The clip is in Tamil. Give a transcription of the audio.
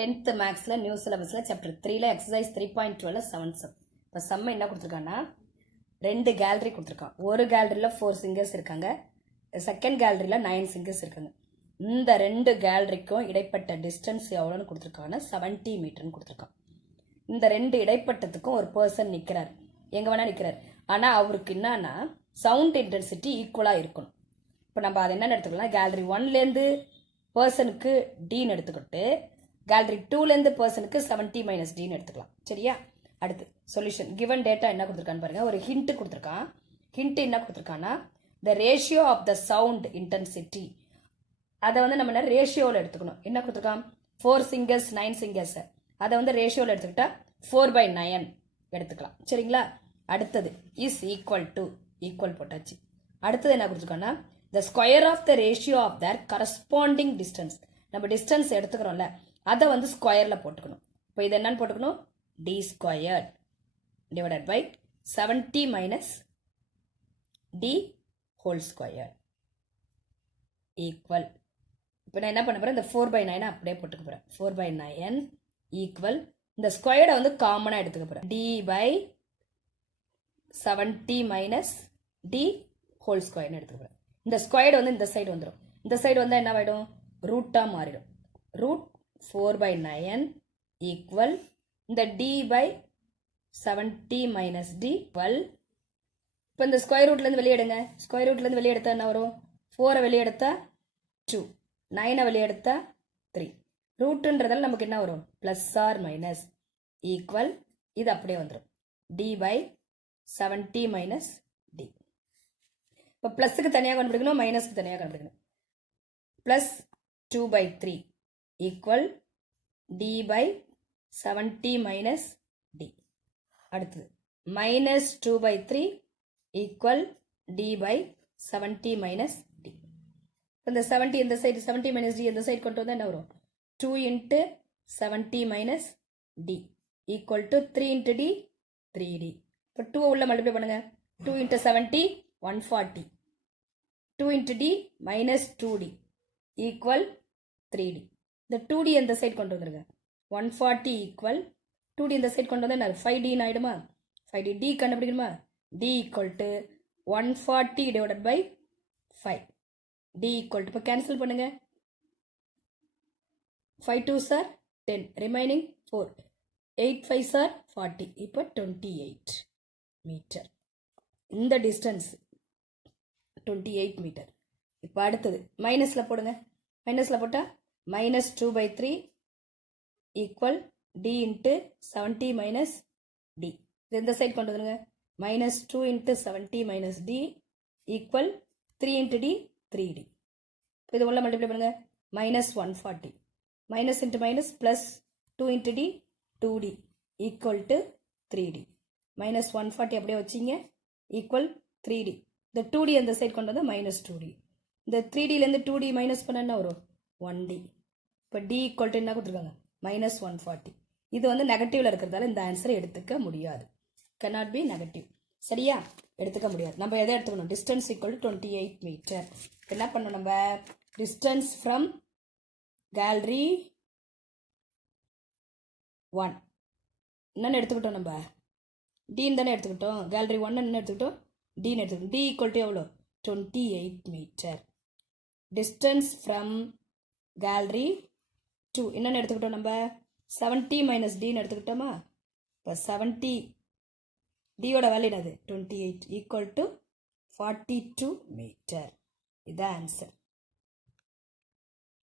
10th மேக்ஸில் நியூ சிலபஸில் சாப்டர் 3ல எக்ஸசைஸ் 3.12 7 சம். இப்போ சம்ம என்ன கொடுத்துருக்கான்னா 2 கேலரி கொடுத்துருக்கான். ஒரு கேலரியில் 4 சிங்கர்ஸ் இருக்காங்க, செகண்ட் கேலரியில் 9 சிங்கர்ஸ் இருக்காங்க. இந்த 2 கேலரிக்கும் இடைப்பட்ட டிஸ்டன்ஸ் எவ்வளோன்னு கொடுத்துருக்காங்கன்னா 70 மீட்டர்னு கொடுத்துருக்கான். இந்த 2 இடைப்பட்டத்துக்கும் ஒரு பர்சன் நிற்கிறார், எங்கே வேணால் நிற்கிறார். ஆனால் அவருக்கு என்னன்னா சவுண்ட் இன்டென்சிட்டி ஈக்குவலாக இருக்கணும். இப்போ நம்ம அதை என்னென்னு எடுத்துக்கலாம், கேலரி 1லேருந்து பர்சனுக்கு டீன்னு எடுத்துக்கிட்டு கேலரி 2லேருந்து பர்சனுக்கு 70 - டின்னு எடுத்துக்கலாம். சரியா? அடுத்து சொல்யூஷன். கிவன் டேட்டா என்ன கொடுத்துருக்கான்னு பாருங்க. ஒரு ஹிண்ட் கொடுத்துருக்கான். ஹிண்ட் என்ன கொடுத்துருக்கான்னா the ratio of the sound intensity, அதை நம்ம என்ன ரேஷியோவில் எடுத்துக்கணும். என்ன கொடுத்துருக்கான், 4 சிங்கர்ஸ் 9 சிங்கர்ஸ், அதை ரேஷியோவில் எடுத்துக்கிட்டா 4/9 எடுத்துக்கலாம். சரிங்களா? அடுத்தது இஸ் ஈக்குவல் டு, ஈக்குவல் போட்டாச்சு. அடுத்தது என்ன கொடுத்துருக்கான்னா the square of the ratio of the corresponding distance. நம்ம டிஸ்டன்ஸ் எடுத்துக்கிறோம்ல, அதை ஸ்கொயரில் போட்டுக்கணும். இப்போ இது என்னன்னு போட்டுக்கணும், D square divided by 70 - D whole square equal. இப்போ நான் என்ன பண்ண போகிறேன், இந்த 4/9 அப்படியே போட்டுக்க போகிறேன். 4/9 ஈக்குவல், இந்த ஸ்கொயரை காமனாக எடுத்துக்க போகிறேன். டி பை 70 - டி ஹோல் ஸ்கொயர்னு எடுத்துக்க போகிறேன். இந்த ஸ்கொயர் இந்த சைடு வந்துடும். இந்த சைடு வந்தால் என்ன ஆகிடும், ரூட்டாக மாறிடும். ரூட் 4/9 ஈக்குவல் இந்த டி பை 70 - டி ஈக்குவல். இப்போ இந்த ஸ்கொயர் ரூட்லேருந்து வெளியே எடுங்க. ஸ்கொயர் ரூட்லேருந்து வெளியே எடுத்தா என்ன வரும், 4 வெளியே எடுத்தா 2, 9 வெளியே எடுத்தா 3. ரூட்டுன்றதால நமக்கு என்ன வரும், ப்ளஸ் ஆர் மைனஸ் ஈக்குவல். இது அப்படியே வந்துடும், டி பை 70 - டி. இப்போ ப்ளஸுக்கு தனியாக கண்டுபிடிக்கணும், மைனஸ்க்கு தனியாக கண்டுபிடிக்கணும். Plus 2/3 equal D by 70 - D. அடுத்தது minus 2/3 equal D by 70 - D. இந்த 70 இந்த சைடு 70 - டி இந்த சைடு கொண்டு வந்தால் என்ன வரும், 2 × 70 - D equal to 3 × D 3d. இப்போ 2 உள்ள மல்டிப்ளை பண்ணுங்க. 2 × 70 140, 2 × d -2d ஈக்குவல் 3d. இந்த 2d இந்த சைடு கொண்டு வந்துருங்க. 140 ஈக்குவல் 2d இந்த சைடு கொண்டு வந்தால் 5d ஆயிடுமா. 5d d கண்டுபிடிக்கணுமா. d equal to 140 divided by 5. d equal to, இப்போ கேன்சல் பண்ணுங்க. 5 2s are 10, remaining 4, 8 5s are 40. இப்போ 28 மீட்டர். இந்த டிஸ்டன்ஸ் 28 மீட்டர். இப்போ அடுத்தது மைனஸில் போடுங்க. மைனஸில் போட்டால் -2/3 ஈக்குவல் டி × 70 - டி. இது இந்த சைடு கொண்டு வந்துடுங்க. -2 × 70 - டி ஈக்குவல் 3 × டி 3d. இது உள்ள மல்டிப்ளை பண்ணுங்க. -140 minus into minus plus 2 × D 2d equal to 3d. -140 அப்படியே வச்சிங்க ஈக்குவல் 3d. இந்த 2d அந்த சைடு கொண்டு வந்தால் -2d. இந்த 3dலேருந்து 2d மைனஸ் பண்ண என்ன வரும், 1d. இப்போ d ஈக்குவல் டு என்ன கொடுத்துருக்காங்க, -140. இது நெகட்டிவ்ல இருக்கிறதால இந்த ஆன்சரை எடுத்துக்க முடியாது. cannot be negative. சரியா? எடுத்துக்க முடியாது. நம்ம எதை எடுத்துக்கணும், டிஸ்டன்ஸ் ஈக்குவல் டு 28 மீட்டர். என்ன பண்ணணும், நம்ம டிஸ்டன்ஸ் ஃப்ரம் கேலரி 1 என்னென்னு எடுத்துக்கிட்டோம், நம்ம டீன்னு தானே எடுத்துக்கிட்டோம். கேலரி 1 என்ன எடுத்துக்கிட்டோம், டீன்னு எடுத்துக்கிட்டோம். டி ஈக்குவல் டு எவ்வளோ, 28 மீட்டர். டிஸ்டன்ஸ் ஃப்ரம் கேலரி 2 என்னென்னு எடுத்துக்கிட்டோம், நம்ம 70 - டின்னு எடுத்துக்கிட்டோமா. இப்போ 70 டியோட வேல்யூ என்னது, 28 ஈக்குவல் டு 42 மீட்டர். இதுதான் ஆன்சர்.